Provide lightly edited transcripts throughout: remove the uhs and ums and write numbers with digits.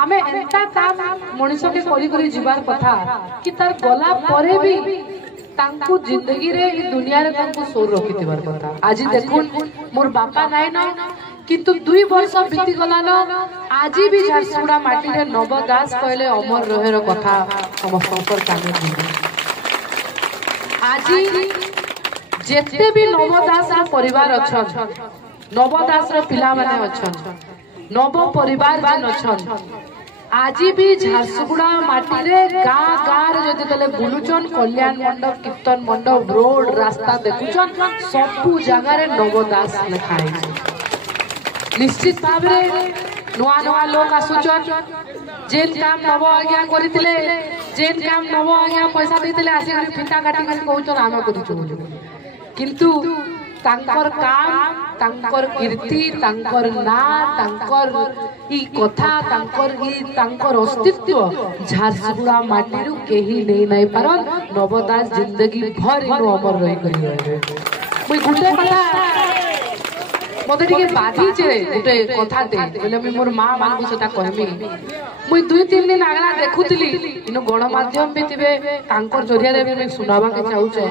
आमे एंता काम मनुष्य के करी करी जीवार कथा कि तार गला परे भी तांकु जिंदगी रे ई दुनिया रे तांकु सोर रखितिबार कथा। आज देखुन मोर बापा नाइ न किंतु 2 वर्ष बीती गला न आज भी झारसुगुड़ा माटी रे नव दास कहले अमर रहेर कथा समस्तकर काने दिले। आज जेते भी नव दास रा परिवार अछन, नव दास रा पिला माने अछन, नव परिवार जन अछन, आज भी झारसुगुड़ा माटी रे गाँ गाँ रे जदि तले बुलुचन कल्याण मंडप कीर्तन मंडप रोड रास्ता देखुचन सबु जगह रे नव दास लिखा है। निश्चित भाव रे नुआ नुआ लोग आसुचन जेन काम नव आज्ञा करथिले, जेन काम नव आज्ञा पैसा देथिले आसी गरी फिटा काटी गरी कहउचन आमे करूचु बोली, किंतु तांकर काम तांकर कीर्ति तांकर ना तांकर ई कथा तांकर अस्तित्व झारसुगुड़ा माटी रु केही नहीं नाही पारन। नवदास जिंदगी भर इनो अमर रही करी रहबे। मुई गुटे कथा मते टिके बाधी जे गुटे कथा दे बोले मी मोर मां मान को सेटा कहमी। मुई 2-3 दिन आगला देखुतली इनो गणमाध्यम भी थिबे तांकर जरिया रे मी सुनाबा के चाहू छे।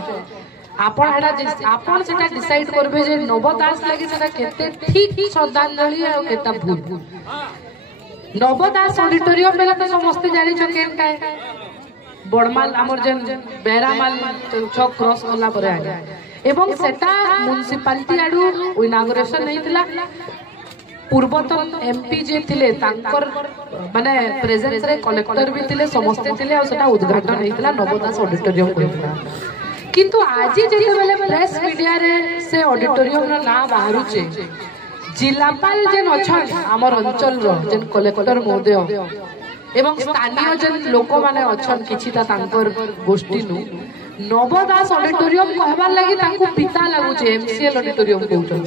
आपण सेटा डिसाइड करबे जे नवदास लागि सेटा केते ठीक श्रद्धांजलि आ केता भूल। नवदास ऑडिटोरियम बेला तो समस्त जानि छ केनटा है बड़माल हमर जेन बेरामाल चौक क्रॉस करला परे आगे एवं सेटा म्युनिसिपालिटी आडू इनागुरेशन नहीं थिला। पूर्वतन एमपी जे थिले तांकर माने प्रेजेंस रे कलेक्टर भी थिले समस्त थिले आ सेटा उद्घाटन नहीं थिला नवदास ऑडिटोरियम कोइला। किंतु आज जेते बेले प्रेस मीडिया रे से ऑडिटोरियम रो ना बाहरु छे जिलापाल जेन अछन हमर अंचल रो जेन कलेक्टर महोदय एवं स्थानीय जेन लोक माने अछन किछिता तांकर गोष्ठी नु नवदास ऑडिटोरियम कहबार लागि तांको पिता लागु छे एमसीएल ऑडिटोरियम कहउछन।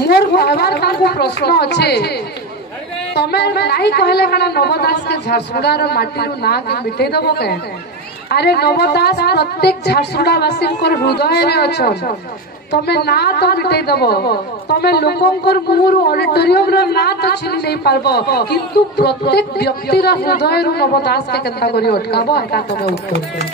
मोर कहबार तांको प्रश्न अछि तमे नाही कहले काना नवदास के झारसुगुड़ा रो माटी रो ना के मिटे दबो के। अरे नवदास प्रत्येक झारसुगुड़ा वासी हृदय में अछन, तमे ना तो मिटे दबो, तमे लोकंकर मुहरु ऑडिटोरियम रो ना तो छिनी नहीं पारबो, किंतु प्रत्येक व्यक्ति रा हृदय रो नवदास के केनता करी अटकाबो एटा तमे उत्तर दे।